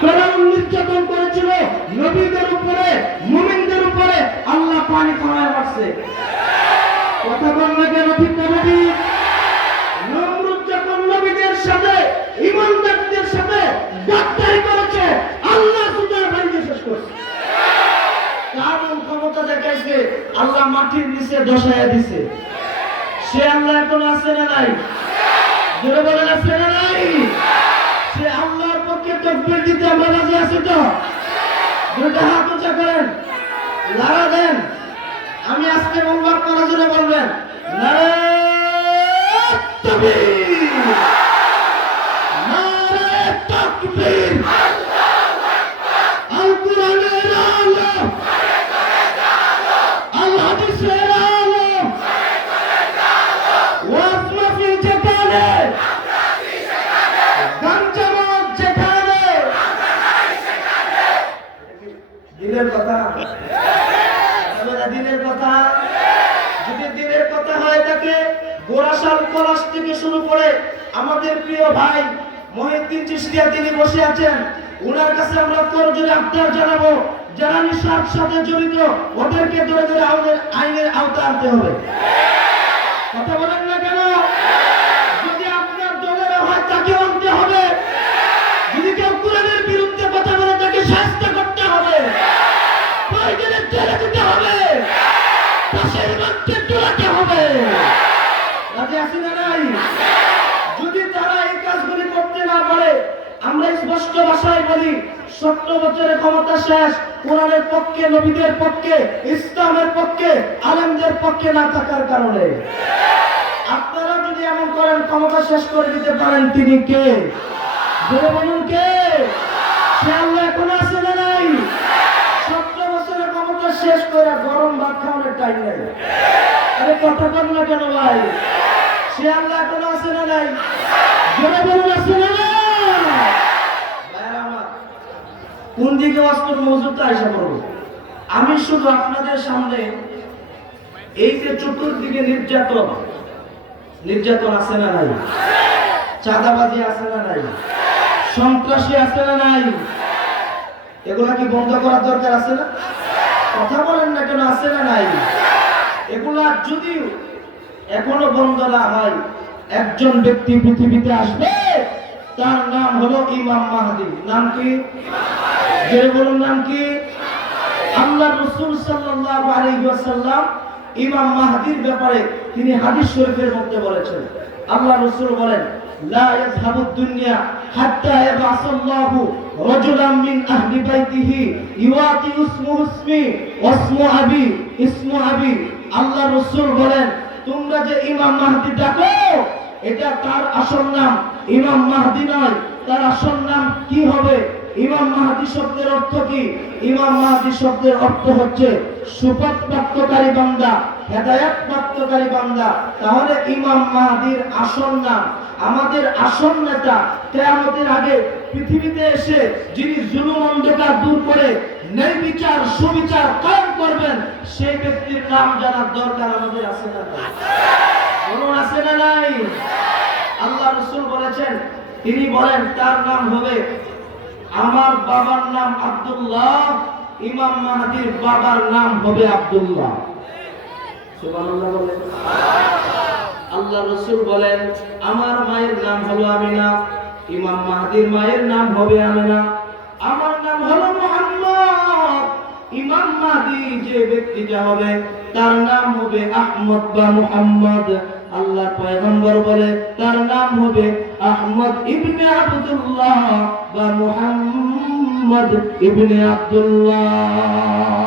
ফেরাউন নির্যাতন করেছিল নবীদের উপরে, মুমিনদের উপরে, আল্লাহ পানি খাওয়ায় মারছে। কথা বল না কেন? ঠিক না বেটি? নমরুদ যখন নবীদের সাথে, ঈমানদারদের সাথে গাদ্দারি করেছে, আল্লাহ সুতার বাড়িতে শেষ করছে। কারণ ক্ষমতা দেখাইছে, আল্লাহ মাটির নিচে দশায়া দিছে। সে আল্লাহ এখন আছে না নাই? জোরে বলেন আছে না নাই? সে আল্লাহর পক্ষে তাকবীর দিতে আমরা রাজি আছি তো? দুটো হাত উঁচা করেন, নারা দেন। আমি আজকে বলবো, আপনারা জোরে বলবেন নারে তাকবীর, নারে তাকবীর। আল কোরআনের আলো, আল হাদিসের আলো, ওয়াজ মাহফিল যেখানে, গান জামাত যেখানে, দিনের কথা, দিনের কথা। যদি দিনের কথা হয় থাকে, গোরাশাল পলাশ থেকে শুরু করে আমাদের প্রিয় ভাই মহিউদ্দিন চিশতিয়া তিনি বসে আছেন, ওনার কাছে আমরা করজোড়ে আবদার জানাবো, যারা নিশার সাথে জড়িত ওদেরকে ধরে ধরে আইনের আওতায় আনতে হবে। কথা বলেন না কেন? যদি আপনার দলের হয় তাকে আনতে হবে। যদি কেউ কোরআনের বিরুদ্ধে কথা বলে তাকে শাস্তি করতে হবে, প্রয়োজনে জেলে দিতে হবে, পাশের মাঠে তোলাতে হবে। রাজি আছি না নাই? যদি তারা এই কাজগুলি করতে না পারে, আমরা স্পষ্ট ভাষায় বলি 17 বছরের ক্ষমতা শেষ, কোরআনের পক্ষে, নবীদের পক্ষে, ইসলামের পক্ষে, আলেমদের পক্ষে না থাকার কারণে। আপনারা যদি এমন করেন ক্ষমতা শেষ করে দিতে পারেন, তিনি কে? জোরে বলুন কে? সে আল্লাহ এখন আছে না নাই? 17 বছরের ক্ষমতা শেষ করে গরম ভাত খাওয়ানোর টাইম নেই। আরে কথা বল না কেন ভাই? সে আল্লাহ এখন আছে না নাই? জোরে বলুন আছে না নাই? কোন দিকে বাস্তব মজুদটা আশা করব? আমি শুধু আপনাদের সামনে এই যে চতুর্দিকে নির্যাতন আছে না নাই? চাঁদাবাজি আছে না নাই? সন্ত্রাসী আছে না নাই? এগুলা কি বন্ধ করার দরকার আছে না? কথা বলেন না কেন? আছে না নাই? এগুলা যদি এখনো বন্ধ না হয়, একজন ব্যক্তি পৃথিবীতে আসবে, তার নাম হলো ইমাম মাহদী। নাম কি? যে বলুন নাম কি? আল্লাহ রাসূল সাল্লাল্লাহু আলাইহি ওয়াসাল্লাম ইমাম মাহদীর ব্যাপারে তিনি হাদিস শরীফের মধ্যে বলেছেন। আল্লাহ রাসূল বলেন, লা ইয়াযহাবুদ দুনিয়া হাত্তা ইয়াবআসাল্লাহু রাজুলাম মিন আহলি বাইতিহি ইউআতি ইসমুহু ইসমি ওয়া ইসমু আবি ইসমু আবি। আল্লাহ রাসূল বলেন, তোমরা যে ইমাম মাহদী ডাকো, এটা তার আসল নাম ইমাম মাহদী নয়। তার আসল নাম কি হবে? ইমাম মাহদী শব্দের অর্থ কি? ইমাম মাহদী শব্দের অর্থ হচ্ছে সুপথ প্রাপ্তকারী বান্দা, হেদায়েত প্রাপ্তকারী বান্দা। তাহলে ইমাম মাহদীর আসল নাম, আমাদের আসল নেতা, কিয়ামতের আগে পৃথিবীতে এসে যিনি জুলুম অন্ধকার দূর করে ন্যায় বিচার, সুবিচার কায়েম করবেন, সেই ব্যক্তির নাম জানার দরকার আমাদের আছে না? বলুন আছে না নাই? আল্লাহ রাসূল বলেছেন, তিনি বলেন তার নাম হবে, আমার বাবার নাম আব্দুল্লাহ, ইমাম মাহদীর বাবার নাম হবে আব্দুল্লাহ। সুবহানাল্লাহ বলেন। আল্লাহ রাসূল বলেন, আমার মায়ের নাম হলো আমিনা, ইমাম মাহদীর মায়ের নাম হবে আমিনা। আমার নাম হলো মুহাম্মদ, ইমাম মাহদী যে ব্যক্তিটা হবে তার নাম হবে আহমদ বা মুহাম্মদ। আল্লাহ পয়গম্বর বলে তার নাম হবে আহমদ ইবনে আব্দুল্লাহ বা মুহাম্মদ ইবনে আব্দুল্লাহ।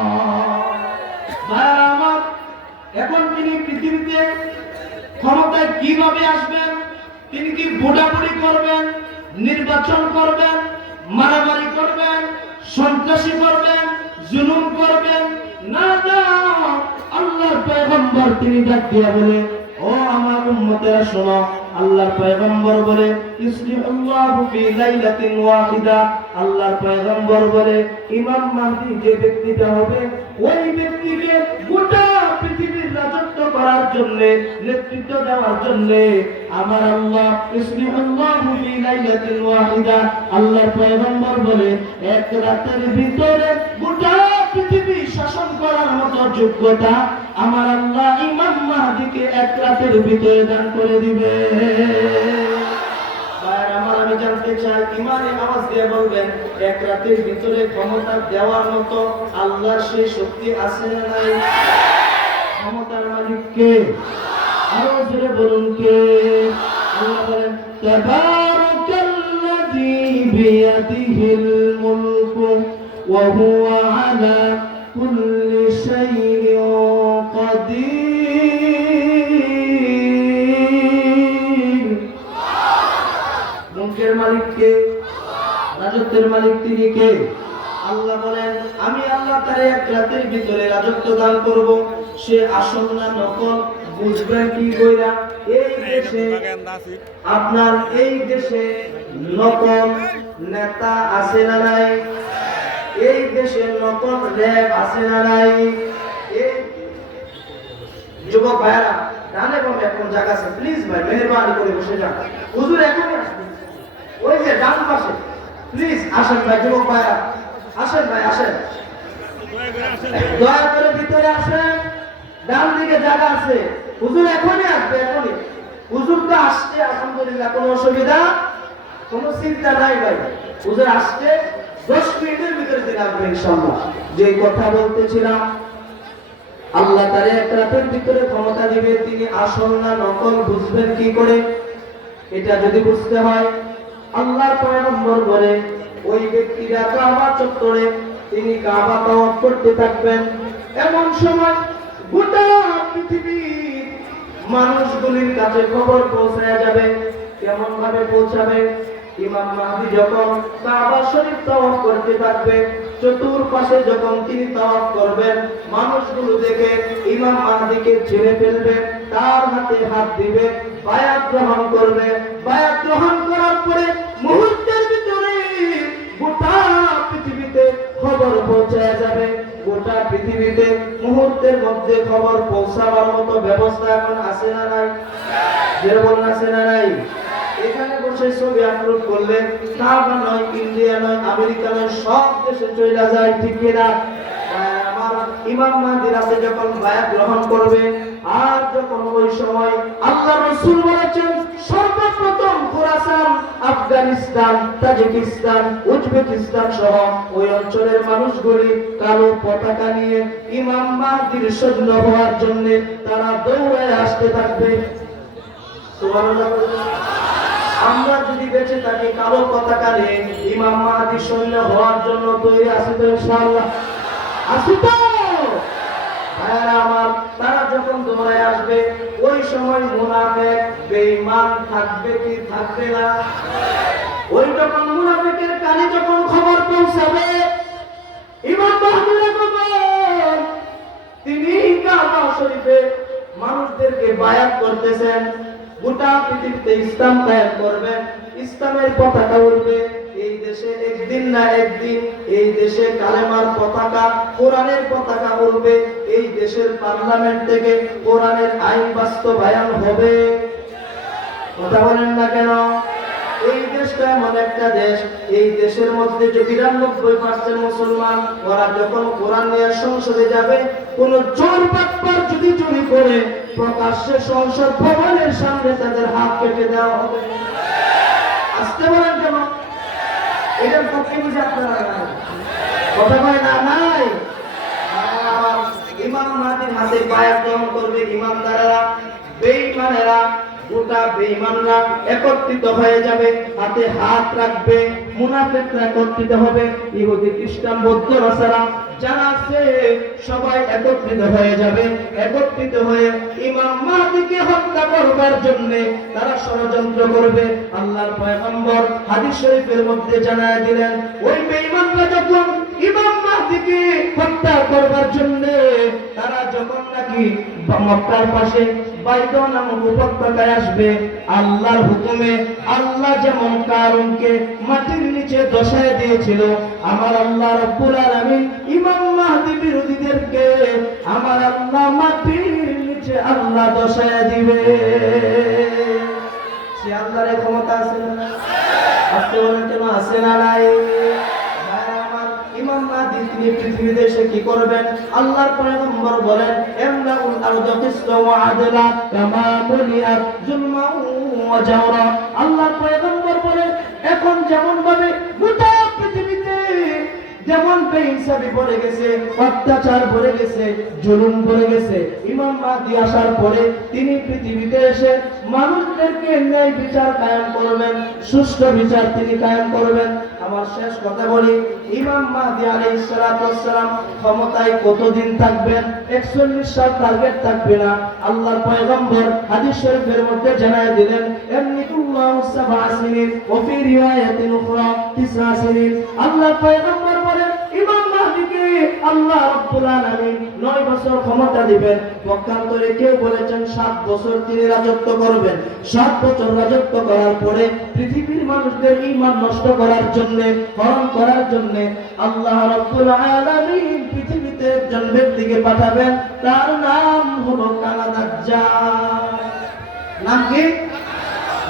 এখন তিনি পৃথিবীতে ক্ষমতায় কিভাবে আসবেন? তিনি কি ভোটাভুটি করবেন, নির্বাচন করবেন, মারামারি করবেন, সন্ত্রাসী করবেন, জুলুম করবেন? না না, আল্লাহর পয়গম্বর তিনি ডাক দিয়া বলে, ও আমার উম্মতেরা শোনো, আল্লাহর পয়গম্বর বলে ইসলিহুল্লাহু ফি লাইলাতিন ওয়াহিদা। আল্লাহর পয়গম্বর বলে ইমাম মাহদী যে ব্যক্তিটা হবে, ওই ব্যক্তিকে গোটা পৃথিবীর রাজত্ব করার জন্য, নেতৃত্ব দেওয়ার জন্য আমার আল্লাহ ইসমিহুল্লাহু ফি লাইলাতিল ওয়াহিদা, আল্লাহর পয়গম্বর বলে এক রাতের ভিতরে গোটা পৃথিবী শাসন করার মতো যোগ্যতা আমার আল্লাহ ইমাম মাহদীকে এক রাতের ভিতরে দান করে দিবে। আমি জানতে চাই, ইমানে আওয়াজ দিয়ে বলবেন, এক রাতের ভিতরে ক্ষমতা দেওয়ার মতো আল্লাহর সেই শক্তি আছে না নাই? ক্ষমতার মালিক কে? আরো জোরে বলুন কে? আল্লাহ বলেন তাবারাকাল্লাযী বিয়াদিহিল মুলকু ওয়া হুয়া আলা কুল্লি শাইইন কাদির। মুলকের মালিক কে? রাজত্বের মালিক তিনি কে? আল্লাহ বলেন আমি আল্লাহ তারে এক রাতের ভিতরে রাজত্ব দান করব। সে আসল না নকল বুঝবেন কি কইরা? এই দেশে আপনার এই দেশে নকল নেতা আছে না নাই? এই দেশে নকল র্যাব আছে না নাই? এই যুবক ভাইরা ডানে বামে এখন জায়গা আছে, প্লিজ ভাই মেহেরবানি করে বসে যান। হুজুর এখনই আসবেন, ওই যে ডান পাশে, প্লিজ আসেন ভাই। যুবক ভাইরা আসেন ভাই, আসেন, দয়া করে ভিতরে আসেন। ডান দিকে জায়গা আছে। হুজুর এখনই আসবে, এখনই। হুজুর তো আসছে, আলহামদুলিল্লাহ, কোনো অসুবিধা কোনো চিন্তা নাই ভাই। হুজুর আসছে 10 মিনিটের ভিতরে তিনি আসবেন ইনশাআল্লাহ। যে কথা বলতেছিলাম, আল্লাহ তারে এক রাতের ভিতরে ক্ষমতা দিবে, তিনি আসল না নকল বুঝবেন কি করে? এটা যদি বুঝতে হয়, আল্লাহর পয়গম্বর বলে ওই ব্যক্তিরা কাবা চত্বরে তিনি কাবা তাওয়াফ করতে থাকবেন। এমন সময় গোটা পৃথিবীর মানুষগুলির কাছে খবর পৌঁছায় যাবে। কেমন ভাবে পৌঁছাবে? ইমাম মাহদী যখন কাবা শরীফ তাওয়াফ করতে থাকবে, চতুর্পাশে যখন তিনি তাওয়াফ করবেন, মানুষগুলো দেখে ইমাম মাহদীকে চিনে ফেলবে, তার হাতে হাত দিবে, বায়াত গ্রহণ করবে। বায়াত গ্রহণ করার পরে মুহূর্তের ভিতরে গোটা পৃথিবীতে খবর পৌঁছায় যাবে। গোটা পৃথিবীতে মুহূর্তের মধ্যে খবর পৌঁছাবার মতো ব্যবস্থা এখন আছে না নাই? যেরকম আছে না নাই? এখানে বসে ছবি আপলোড করলে কাবা নয়, ইন্ডিয়া নয়, আমেরিকা নয়, সব দেশে চলে যায়, ঠিক কিনা? আমার ইমাম মাহদী রাতে যখন বায়াত গ্রহণ করবে, আর যখন ওই সময় আল্লাহ রাসূল বলেছেন সর্বপ্রথম খোরাসান, আফগানিস্তান, তাজিকিস্তান, উজবেকিস্তান সহ ওই অঞ্চলের মানুষগুলি কালো পতাকা নিয়ে ইমাম মাহদীর সৈন্য হওয়ার জন্য তারা দৌড়ায় আসতে থাকবে। সুবহানাল্লাহ। আমরা যদি বেঁচে থাকি কালো পতাকা নিয়ে ইমাম মাহদীর সৈন্য হওয়ার জন্য তৈরি আছি তো ইনশাআল্লাহ? আছি তো? ভাইরা আমার, তারা যখন দৌড়ায় আসবে ওই সময় মুনাফিক বেঈমান থাকবে কি থাকবে না? ওই যখন মুনাফিকের কানে যখন খবর পৌঁছাবে ইমাম মাহদীর আগমন, তিনি কাবা শরীফে মানুষদেরকে বায়াত করতেছেন, গোটা পৃথিবীতে ইসলাম কায়েম করবেন, ইসলামের পতাকা উড়বে। এই দেশে একদিন না একদিন এই দেশে কালেমার পতাকা, কোরআনের পতাকা উড়বে। এই দেশের পার্লামেন্ট থেকে কোরআনের আইন বাস্তবায়ন হবে। কথা বলেন না কেন? এই দেশটা এমন একটা দেশ, এই দেশের মধ্যে যে ৯২% মুসলমান, ওরা যখন কোরআন নিয়ে সংসদে যাবে, কোন চোর বাটপার যদি চুরি করে প্রকাশ্যে সংসদ ভবনের সামনে তাদের হাত কেটে দেওয়া হবে। আসতে বলেন কেন? এটার পক্ষে বুঝে আপনারা কথা কয় না নাই? ইমাম মাহদীর হাতে বায়াত গ্রহণ করবে ইমানদারেরা, বেঈমানেরা, গোটা বেঈমানরা একত্রিত হয়ে যাবে, হাতে হাত রাখবে। মুনাফিকরা একত্রিত হবে, ইহুদি খ্রিস্টান বৌদ্ধ নাসারা যারা আছে সবাই একত্রিত হয়ে যাবে। একত্রিত হয়ে ইমাম মাহদীকে হত্যা করবার জন্য তারা ষড়যন্ত্র করবে। আল্লাহর পয়গম্বর হাদিস শরীফের মধ্যে জানায় দিলেন, ওই বেঈমানরা যখন ইমাম মাহদীকে হত্যা করবার জন্য তারা যখন নাকি মক্কার পাশে বাইদা নামক উপত্যকায় আসবে, আল্লাহর হুকুমে আল্লাহ যেমন কারুনকে মাটির নিচে দশায় দিয়েছিল, আমার আল্লাহ রাব্বুল আলামিন ইমাম মাহদী বিরোধীদেরকে আমার আল্লাহ মাটির নিচে সে আল্লাহ দশায় দিবে। সে আল্লাহর ক্ষমতা আছে না? আজকে বলেন কেন আছে না নাই? ইমাম মাহদী তিনি পৃথিবীতে এসে কি করবেন? আল্লাহর পয়গম্বর বলেন ইমরাউল আরদু কিসতা ওয়া আদলা কামা মুলিআত যুলমান ওয়া জাওরা। আল্লাহর পয়গম্বর বলেন এখন যেমন ভাবে গোটা পৃথিবীতে যেমন বেইনসাফি পড়ে গেছে, অত্যাচার পড়ে গেছে, জুলুম পড়ে গেছে, ইমাম মাহদী আসার পরে তিনি পৃথিবীতে এসে মানুষদেরকে ন্যায় বিচার কায়েম করবেন, সুষ্ঠু বিচার তিনি কায়েম করবেন। আমার শেষ কথা বলি, ইমাম মাহদী আলাইহিস সালাতু ওয়াস সালাম ক্ষমতায় কতদিন থাকবেন? 41 সাল টার্গেট থাকবে না। আল্লাহর পয়গম্বর হাদিস শরীফের মধ্যে জানায় দিলেন ইয়ামনিকুল্লাহু সাবআ সিনিন ওয়া ফি রিওয়ায়াতিন উখরা 9 সিনিন। আল্লাহর পয়গম্বর বলেন ইমাম মাহদীকে আল্লাহ রাব্বুল আলামিন 9 বছর ক্ষমতা দিবেন। পক্ষান্তরে কেউ বলেছেন 7 বছর তিনি রাজত্ব করবেন। 7 বছর রাজত্ব করার পরে পৃথিবীর মানুষদের ঈমান নষ্ট করার জন্য, হরণ করার জন্য আল্লাহ রাব্বুল আলামিন পৃথিবীতে একজন ব্যক্তিকে পাঠাবেন, তার নাম হলো কালা দাজ্জাল। নাম কি?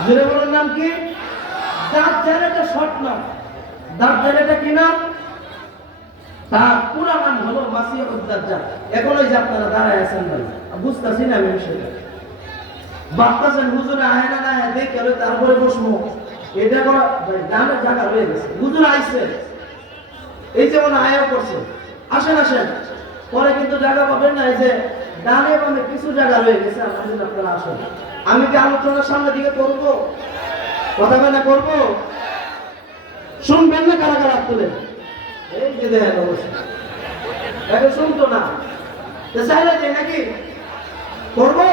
জোরে বলুন নাম কি? দাজ্জাল এটা শর্ট নাম। দাজ্জাল এটা কি নাম? তার পুরো নাম হলো মাসিহুদ দাজ্জাল। এখন ওই যে আপনারা দাঁড়ায় আছেন ভাই, বুঝতাছি না আমি বিষয়টা। বাপতাছেন হুজুরে আয় না না দেখে তারপরে বসবো, এটা করা ডানের জায়গা রয়ে গেছে। হুজুর আইছে, এই যেমন আয়া করছে, আসেন আসেন, পরে কিন্তু জায়গা পাবেন না। এই যে ডানে বামে কিছু জায়গা রয়ে গেছে, আপনারা আসেন। আমি কি আলোচনার সামনের দিকে করবো? কথা বলে না করবো? শুনবেন না? কারা কারা তুলেন? এই যে দেখেন অবশ্যই এটা শুনতো না, চাইলে যে নাকি করবো।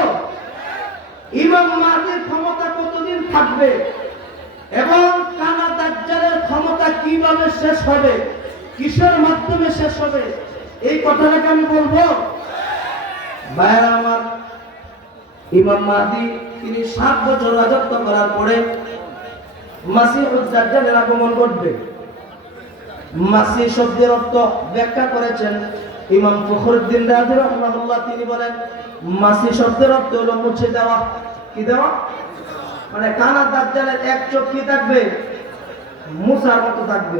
ইমাম মাহদীর ক্ষমতা কতদিন থাকবে এবং কালা দাজ্জালের ক্ষমতা কিভাবে শেষ হবে, কিসের মাধ্যমে শেষ হবে, এই কথাটাকে আমি বলবো। ভাইরা আমার, ইমাম মাহদী তিনি 7 বছর রাজত্ব করার পরে মাসিহুদ দাজ্জালের আগমন ঘটবে। মাসি শব্দের অর্থ ব্যাখ্যা করেছেন ইমাম ফখরুদ্দিন রাজি রাহিমাহুল্লাহ। তিনি বলেন মাসি শব্দের অর্থ হলো মুছে দেওয়া। কি দেওয়া? মানে কানা দাজ্জালের এক চোখ কি থাকবে? মুসার মতো থাকবে।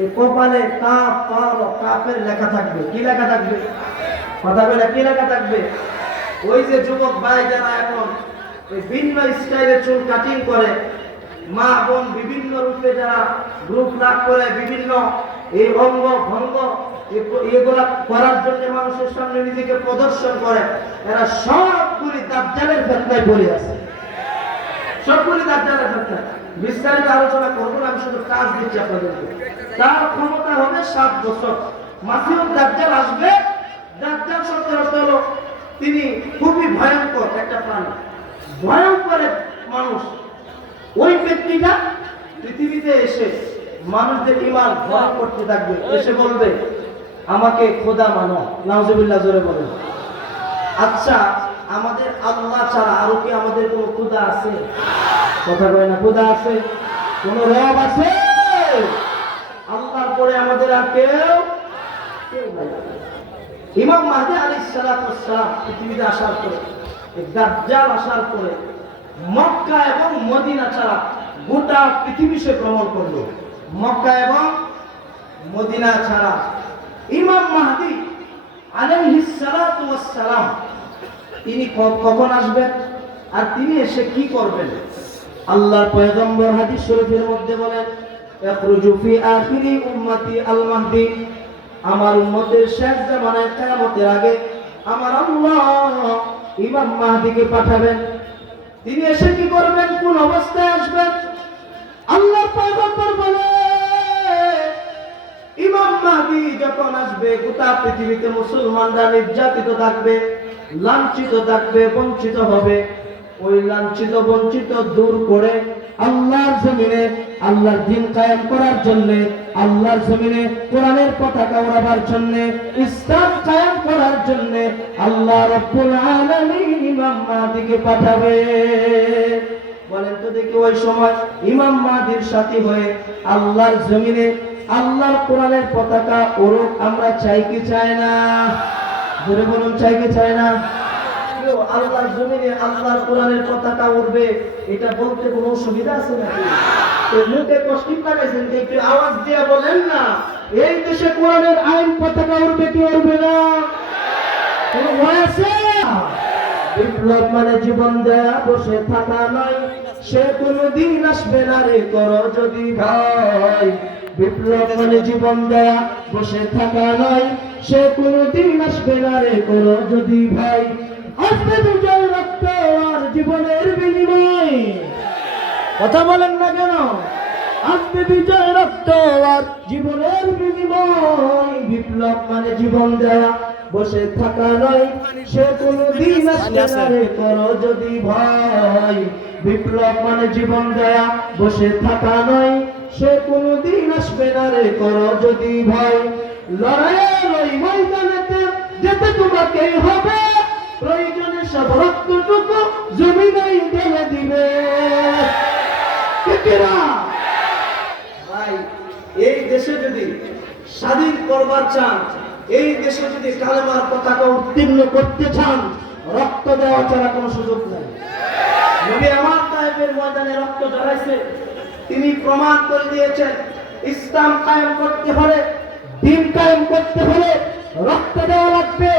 এই কপালে কাফ ফার ও কাফের লেখা থাকবে। কি লেখা থাকবে? কথা বলে কি লেখা থাকবে? ওই যে যুবক ভাই যারা এখন এই ভিন্ন স্টাইলে চুল কাটিং করে, মা বোন বিভিন্ন রূপে যারা গ্রুপ লাভ করে, বিভিন্ন এই অঙ্গ ভঙ্গ এগুলা করার জন্য মানুষের সামনে নিজেকে প্রদর্শন করে, এরা সবগুলি দাজ্জালের ফিতনায় পড়ে আছে। সবগুলি দাজ্জালের ফিতনায়। বিস্তারিত আলোচনা করব না, আমি শুধু কাজ দিচ্ছি আপনাদেরকে। তার ক্ষমতা হবে 7 বছর। মাসিহুদ দাজ্জাল আসবে। দাজ্জাল শব্দের অর্থ হলো তিনি খুবই ভয়ঙ্কর একটা প্রাণী, ভয়ঙ্কর মানুষ। ওই ব্যক্তিটা পৃথিবীতে এসে মানুষদের ঈমান ভয় করতে থাকবে, এসে বলবে আমাকে খোদা মানো। নাউজুবিল্লাহ, জোরে বলেন। আচ্ছা, আমাদের আল্লাহ ছাড়া আরো কি আমাদের কোনো খোদা আছে? কথা বলে না, খোদা আছে? কোন রব আছে? আল্লাহর পরে আমাদের আর কেউ নাই। ইমাম মাহদী আলাইহিস সালাতু ওয়াস সালাম পৃথিবীতে আসার পরে, দাজ্জাল আসার পরে মক্কা এবং মদিনা ছাড়া গোটা পৃথিবী সে ভ্রমণ করল। মক্কা এবং মদিনা ছাড়া ইমাম মাহদী আলাইহিস সালাতু ওয়াস সালাম তিনি কখন আসবেন আর তিনি এসে কি করবেন? আল্লাহর পয়গম্বর হাদিস শরীফের মধ্যে বলেন ইয়াখরুজু ফি আখিরি উম্মতি আল মাহদী, আমার উম্মতের শেষ জামানায় কিয়ামতের আগে আমার আল্লাহ ইমাম মাহদীকে পাঠাবেন। তিনি এসে কি করবেন? কোন অবস্থায় আসবেন? আল্লাহর পয়গম্বর বলে ইমাম মাহদী যখন আসবে গোটা পৃথিবীতে মুসলমানরা নির্যাতিত থাকবে, লাঞ্ছিত থাকবে, বঞ্চিত হবে। ওই লাঞ্ছিত বঞ্চিত দূর করে আল্লাহর জমিনে আল্লাহর দ্বীন কায়েম করার জন্য, আল্লাহর জমিনে কোরআনের পতাকা ওড়াবার জন্য, ইসলাম কায়েম করার জন্য আল্লাহ রাব্বুল আলামিন ইমাম মাহদীকে পাঠাবে। বলেন তো দেখি ওই সময় ইমাম মাহদীর সাথী হয়ে আল্লাহর জমিনে আল্লাহর কোরআনের পতাকা ওড়ুক আমরা চাই কি চাই না? জোরে বলুন, চাই কি চাই না? আল্লাহর জমিনে আল্লাহর কোরআনের পতাকা উড়বে, এটা বলতে কোনো অসুবিধা আছে নাকি? মুখে কষ্টিক লাগাইছেন, একটু আওয়াজ দিয়ে বলেন না, এই দেশে কোরআনের আইন পতাকা উড়বে কি উড়বে না? কোনো ভয় আছে? বিপ্লব মানে জীবন দেয়া, বসে থাকা নয়, সে কোনদিন আসবে না রে করো যদি ভয়। বিপ্লব মানে জীবন দেয়া, বসে থাকা নয়, সে কোনদিন আসবে না রে করো যদি ভয়। আসবে দুজয় রক্ত আর জীবনের বিনিময়। কথা বলেন না কেন? আসবে বিজয় রক্ত আর জীবনের বিনিময়। বিপ্লব মানে জীবন দেয়া, বসে থাকা নয়, সে কোনদিন আসবে না রে করো যদি ভয়। বিপ্লব মানে জীবন দেয়া, বসে থাকা নয়, সে কোনদিন আসবে না রে করো যদি ভয়। লড়াইয়ের ওই ময়দানেতে যেতে তোমাকে হবে, প্রয়োজনে সব রক্তটুকু জমিনেই ঢেলে দিবে। ভাই, এই দেশে যদি স্বাধীন করবার চান, এই দেশে যদি কালেমার পতাকা উত্তীর্ণ করতে চান, রক্ত দেওয়া ছাড়া কোনো সুযোগ নেই। নবী আমার তায়েফের ময়দানে রক্ত ঝরাইছে, তিনি প্রমাণ করে দিয়েছেন ইসলাম কায়েম করতে হলে, দ্বীন কায়েম করতে হলে রক্ত দেওয়া লাগবে।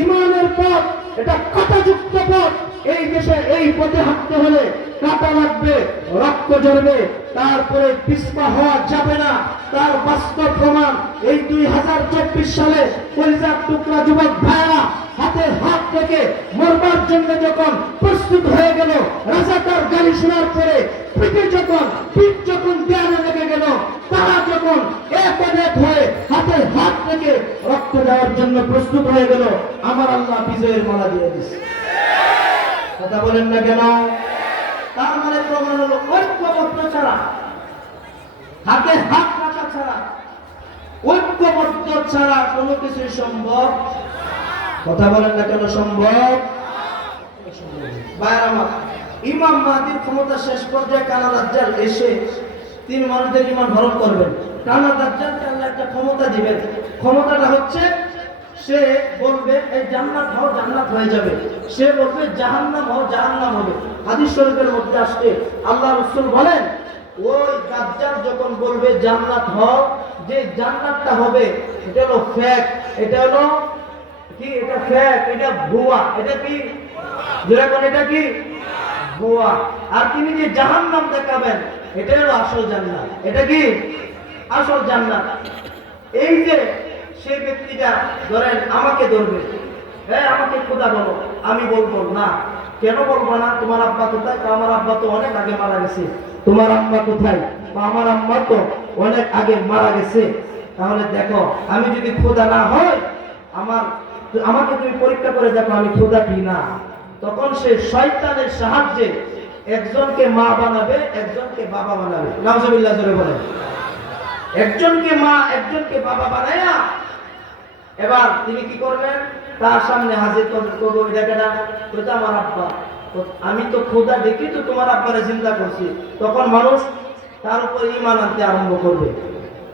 ঈমানের পথ এটা কাঁটাযুক্ত পথ, এই দেশে এই পথে হাঁটতে হলে কাঁটা লাগবে, রক্ত ঝরবে, তারপরে পিছপা হওয়া যাবে না। তার বাস্তব প্রমাণ এই 2024 সালে কলিজার টুকরা যুবক ভাইরা হাতের হাত থেকে মরবার জন্য যখন প্রস্তুত হয়ে গেল, রাজাকার গালি শোনার পরে পিঠ যখন দেয়ালে লেগে গেল, তারা যখন এক হয়ে হাতের হাত থেকে রক্ত দেওয়ার জন্য প্রস্তুত হয়ে গেল, আমার আল্লাহ বিজয়ের মালা দিয়ে দিচ্ছে। কথা বলেন না কেন? তার মানে প্রমাণ হলো ঐক্যবদ্ধ ছাড়া, হাতে হাত রাখা ছাড়া, ঐক্যবদ্ধ ছাড়া কোনো কিছু সম্ভব। কথা বলেন না কেন? সম্ভব। ভাইরা আমার, ইমাম মাহদীর ক্ষমতা শেষ পর্যায়ে কানা দাজ্জাল এসে তিন মানুষদের ইমান হরণ করবেন। কানা দাজ্জালকে আল্লাহ একটা ক্ষমতা দিবেন। ক্ষমতাটা হচ্ছে, সে বলবে এই জান্নাত হও, জান্নাত হয়ে যাবে। সে বলবে জাহান্নাম হও, জাহান্নাম হবে। হাদিস শরীফের মধ্যে আসছে, আল্লাহ রাসূল বলেন, ওই দাজ্জাল যখন বলবে জান্নাত হও, যে জান্নাতটা হবে এটা হলো ফেক, এটা হলো কি? এটা ফেক, এটা ভুয়া। এটা কি? যেরকম এটা কি? ভুয়া। আর তিনি যে জাহান্নাম দেখাবেন, এটা হলো আসল জান্নাত। এটা কি? আসল জান্নাত। এই যে সেই ব্যক্তিটা ধরেন আমাকে ধরবে, হ্যাঁ আমাকে খোদা বলো, আমি বলবো না। কেন বলবো না? তোমার আব্বা কোথায়? আমার আব্বা তো অনেক আগে মারা গেছে। তোমার আম্মা কোথায়? আমার আম্মা তো অনেক আগে মারা গেছে। তাহলে দেখো, আমি যদি খোদা না হয়, আমাকে তুমি পরীক্ষা করে দেখো আমি খোদা কি না। তখন সে শয়তানের সাহায্যে একজনকে মা বানাবে, একজনকে বাবা বানাবে। নাউজুবিল্লাহ জোরে বলেন। একজনকে মা, একজনকে বাবা বানায়া এবার তিনি কি করবেন? তার সামনে হাজির করবো, এটা আমার আব্বা, আমি তো খোদা দেখি তো তোমার আব্বারে চিন্তা করছি। তখন মানুষ তার উপর ঈমান আনতে আরম্ভ করবে।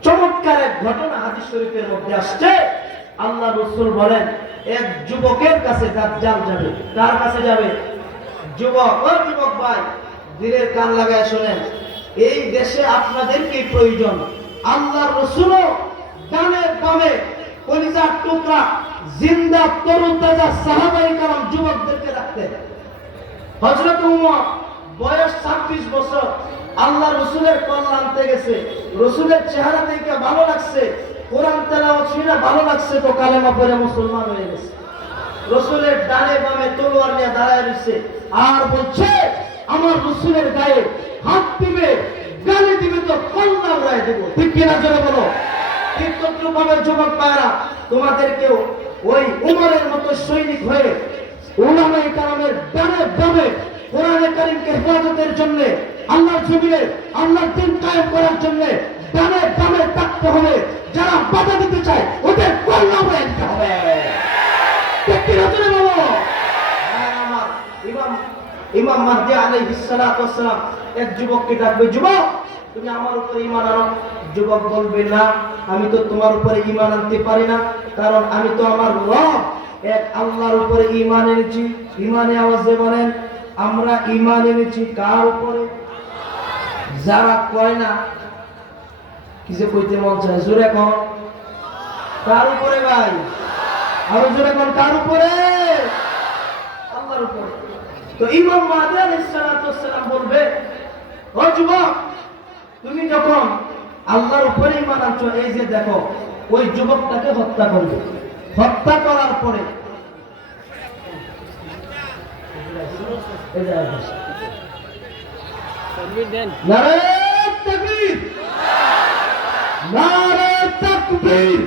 চমৎকার এক ঘটনা হাদিস শরীফের মধ্যে আসছে। আল্লাহ রাসূল বলেন, এক যুবকের কাছে দাজ্জাল যাবে। কার কাছে যাবে? যুবক। ও যুবক ভাই, দিলের কান লাগায় শোনেন, এই দেশে আপনাদেরকে প্রয়োজন। আল্লাহর রাসূলও ডানে বামে কলিজার টুকরা জিন্দা তরুতাজা সাহাবায়ে কেরাম যুবকদেরকে রাখতেন। হযরত উমর বয়স 26 বছর, আল্লাহ রাসূলের কল্যাণ আনতে গেছে। রাসূলের চেহারা দেখে ভালো লাগছে, কোরআন তেলাওয়াত শুনে ভালো লাগছে, তো কালেমা পড়ে মুসলমান হয়ে গেছে। রাসূলের ডানে বামে তলোয়ার নিয়ে দাঁড়ায় রয়েছে আর বলছে, আমার রাসূলের গায়ে হাত দিবে, গালি দিবে তো কল্লা উড়ায় দেব। ঠিক কিনা জোরে বলো। ঠিক তদ্রুপভাবে যুবক ভাইরা, তোমাদেরকেও ওই উমরের মতো সৈনিক হয়ে উলামায়ে কেরামের ডানে বামে কোরআনে কারীমকে হেফাজতের জন্য, আল্লাহর জমিনে আল্লাহর দ্বীন কায়েম করার জন্য ডানে বামে থাকতে হবে। যারা বাধা দিতে চায় ওদের কল্লা উড়ায় দিতে হবে। ঠিক কিনা জোরে বলো। ইমাম মাহদী আলাইহিস সালাতু ওয়াস সালাম এক যুবককে ডাকবে, যুবক তুমি আমার উপরে ঈমান আনো। যুবক বলবে না, আমি তো তোমার উপরে ঈমান আনতে পারি না, কারণ আমি তো আমার রব এক আল্লাহর উপরে ঈমান এনেছি। ঈমানে আওয়াজে বলেন, আমরা ঈমান এনেছি কার উপরে? যারা কয় না, কি যে কইতে মন চায়, জোরে কোন কার উপরে ভাই? আরো জোরে কোন কার উপরে? আল্লাহর উপরে। তো ইমাম মাহদী আলাইহিস সালাতু ওয়াস সালাম বলবে, ও যুবক, তুমি যখন আল্লাহর উপরে ঈমান আনছো, এই যে দেখো ওই যুবকটাকে হত্যা করবে। হত্যা করার পরে নারে তাকবীর, নারে তাকবীর।